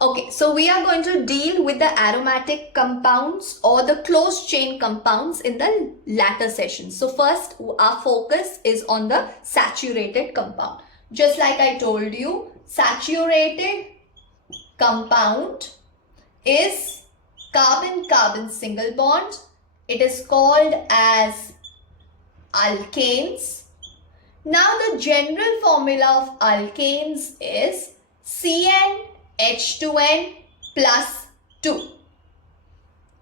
Okay, so we are going to deal with the aromatic compounds or the closed chain compounds in the latter session. So first, our focus is on the saturated compound. Just like I told you, saturated compound is carbon-carbon single bond. It is called as alkanes. Now the general formula of alkanes is CnH2n plus 2.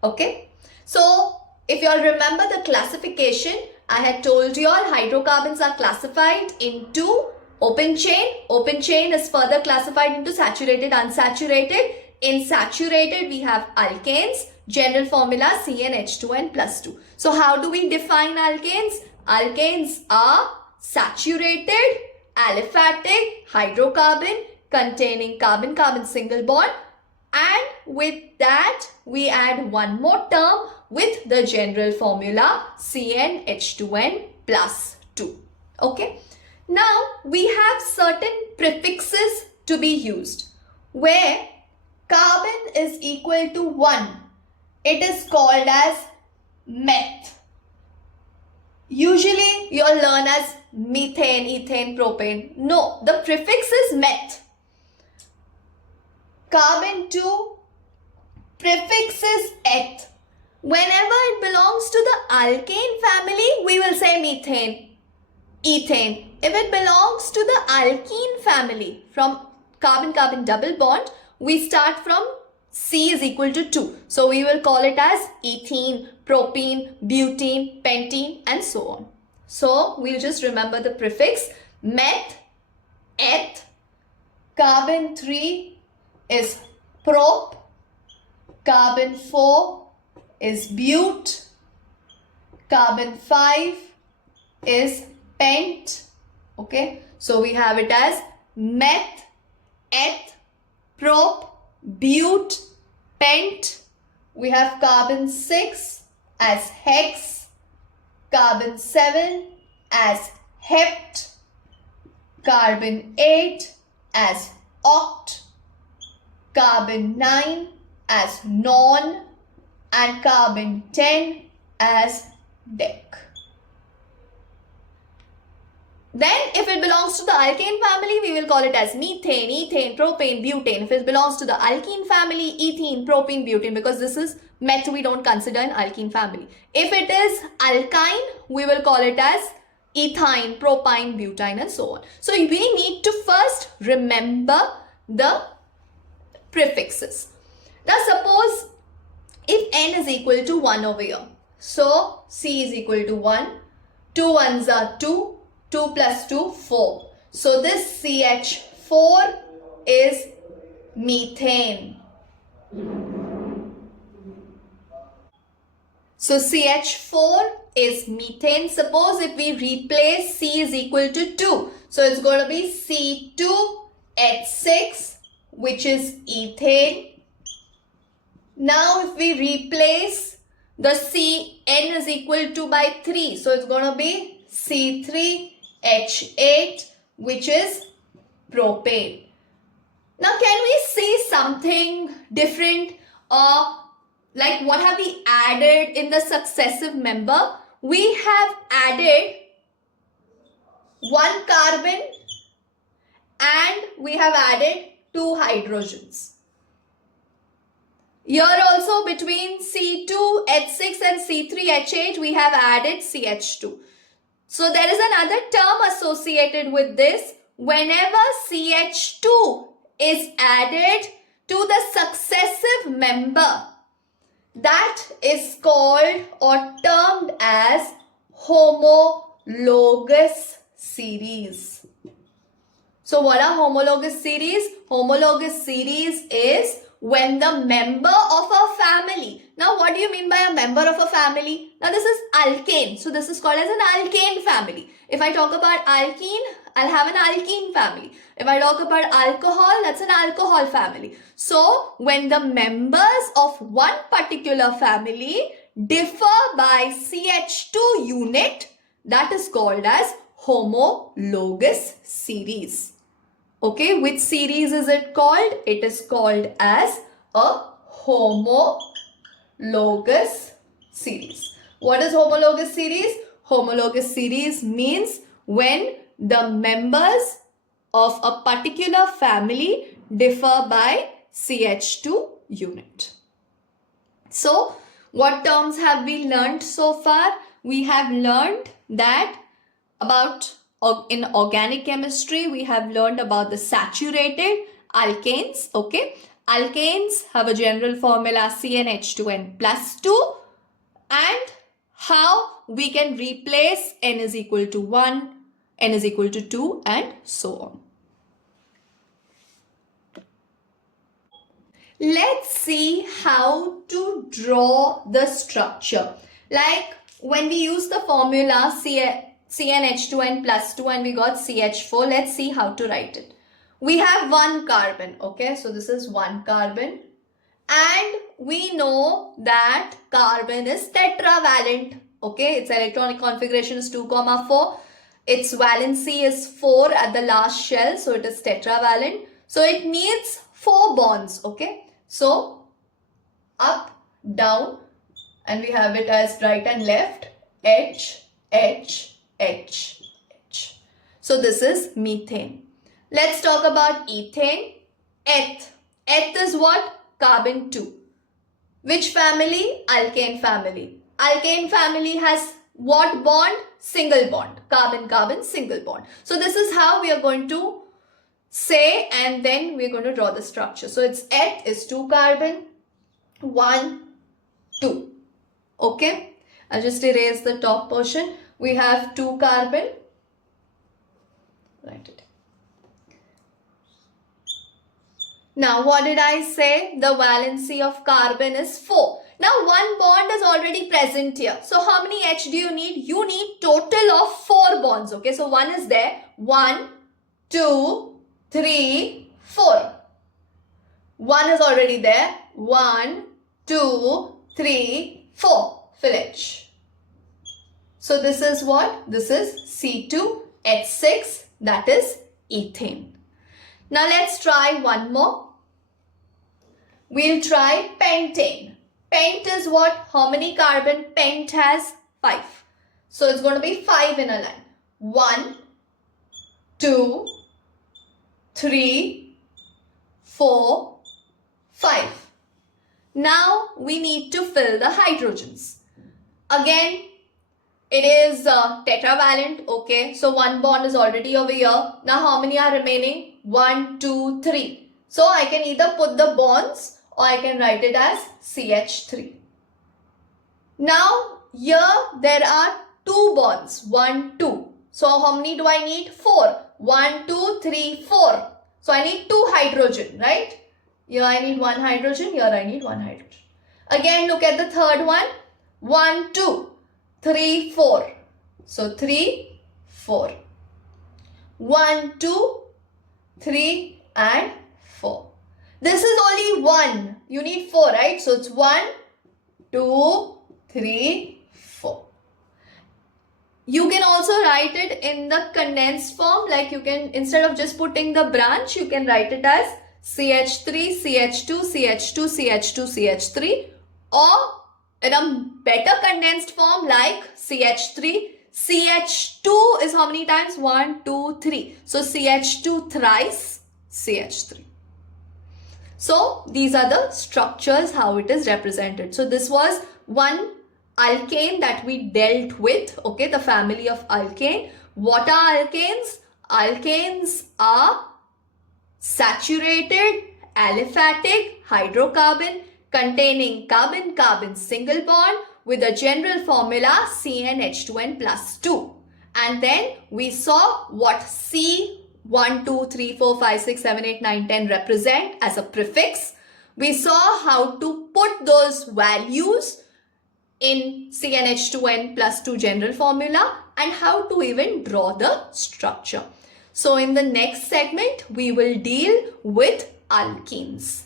Okay. So if you all remember the classification, I had told you all hydrocarbons are classified into open chain. Open chain is further classified into saturated, unsaturated. In saturated, we have alkanes. General formula CnH2n plus 2. So how do we define alkanes? Alkanes are saturated, aliphatic hydrocarbon containing carbon-carbon single bond, and with that we add one more term with the general formula CnH2n plus 2. Okay. Now we have certain prefixes to be used. Where carbon is equal to 1, it is called as meth. Usually you'll learn as methane, ethane, propane. No, the prefix is meth. Carbon 2, prefix is eth. Whenever it belongs to the alkane family, we will say methane, ethane. If it belongs to the alkene family, from carbon-carbon double bond, we start from C is equal to 2. So we will call it as ethene, propene, butene, pentene, and so on. So we'll just remember the prefix meth, eth. Carbon 3 is prop. Carbon 4 is but. Carbon 5 is pent. Okay. So we have it as meth, eth, prop, but, pent. We have carbon 6 as hex, carbon 7 as hept, carbon 8 as oct, carbon 9 as non, and carbon 10 as dec. Then if it belongs to the alkane family, we will call it as methane, ethane, propane, butane. If it belongs to the alkene family, ethene, propene, butane, because this is meth, we don't consider an alkene family. If it is alkyne, we will call it as ethyne, propyne, butane, and so on. So we need to first remember the prefixes. Now suppose if n is equal to 1 over here. So C is equal to 1, 2 ones are 2, 2 plus 2, 4. So this CH4 is methane. So CH4 is methane. Suppose if we replace C is equal to 2. So it's going to be C2H6, which is ethane. Now if we replace the C, N is equal to by 3. So it's going to be C3H8, which is propane. Now can we see something different, or like what have we added in the successive member? We have added one carbon and we have added 2 hydrogens. Here also between C2H6 and C3H8 we have added CH2. So there is another term associated with this. Whenever CH2 is added to the successive member, that is called or termed as homologous series. So what are homologous series? Homologous series is when the member of a family. Now what do you mean by a member of a family? Now this is alkane. So this is called as an alkane family. If I talk about alkene, I'll have an alkene family. If I talk about alcohol, that's an alcohol family. So when the members of one particular family differ by CH2 unit, that is called as homologous series. Okay, which series is it called? It is called as a homologous series. What is homologous series? Homologous series means when the members of a particular family differ by CH2 unit. So, what terms have we learned so far? We have learned that in organic chemistry, we have learned about the saturated alkanes. Okay, alkanes have a general formula CnH2n plus 2, and how we can replace n is equal to 1, n is equal to 2, and so on. Let's see how to draw the structure. Like when we use the formula CnH2n plus 2 and we got CH4, let's see how to write it. We have one carbon, okay? So this is one carbon. And we know that carbon is tetravalent, okay? Its electronic configuration is 2, 4. Its valency is 4 at the last shell, so it is tetravalent. So it needs 4 bonds, okay? So up, down, and we have it as right and left, H, H, H, H. So this is methane. Let's talk about ethane. Eth. Eth is what? Carbon 2. Which family? Alkane family. Alkane family has what bond? Single bond. Carbon, carbon, single bond. So this is how we are going to say, and then we're going to draw the structure. So its eth is 2 carbon, 1, 2. Okay. I'll just erase the top portion. We have 2 carbon. Write it. Now, what did I say? The valency of carbon is 4. Now, one bond is already present here. So, how many H do you need? You need total of 4 bonds. Okay, so 1 is there. 1, 2, 3, 4. 1 is already there. 1, 2, 3, 4. Finish. So, this is what? This is C2H6. That is ethane. Now, let's try one more. We'll try pentane. Pent is what? How many carbon? Pent has 5. So it's going to be 5 in a line. 1, 2, 3, 4, 5. Now we need to fill the hydrogens. Again, it is tetravalent. Okay, so one bond is already over here. Now how many are remaining? 1, 2, 3. So I can either put the bonds or I can write it as CH3. Now here there are 2 bonds, 1, 2. So how many do I need? 4. 1, 2, 3, 4. So I need 2 hydrogen, right? Here I need 1 hydrogen, here I need 1 hydrogen. Again look at the third one. 1, 2, 3, 4. So 3, 4. 1, 2, 3 and 4. This is only 1. You need 4, right? So it's 1, 2, 3, 4. You can also write it in the condensed form. Like you can, instead of just putting the branch, you can write it as CH3, CH2, CH2, CH2, CH3. Or in a better condensed form like CH3. CH2 is how many times? 1, 2, 3. So CH2 thrice CH3. So these are the structures, how it is represented. So this was one alkane that we dealt with, okay, the family of alkane. What are alkanes? Alkanes are saturated, aliphatic hydrocarbon containing carbon-carbon single bond with a general formula CnH2n plus 2. And then we saw what C1, 2, 3, 4, 5, 6, 7, 8, 9, 10 represent as a prefix. We saw how to put those values in CnH2n plus 2 general formula and how to even draw the structure. So in the next segment, we will deal with alkenes.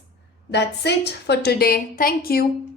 That's it for today. Thank you.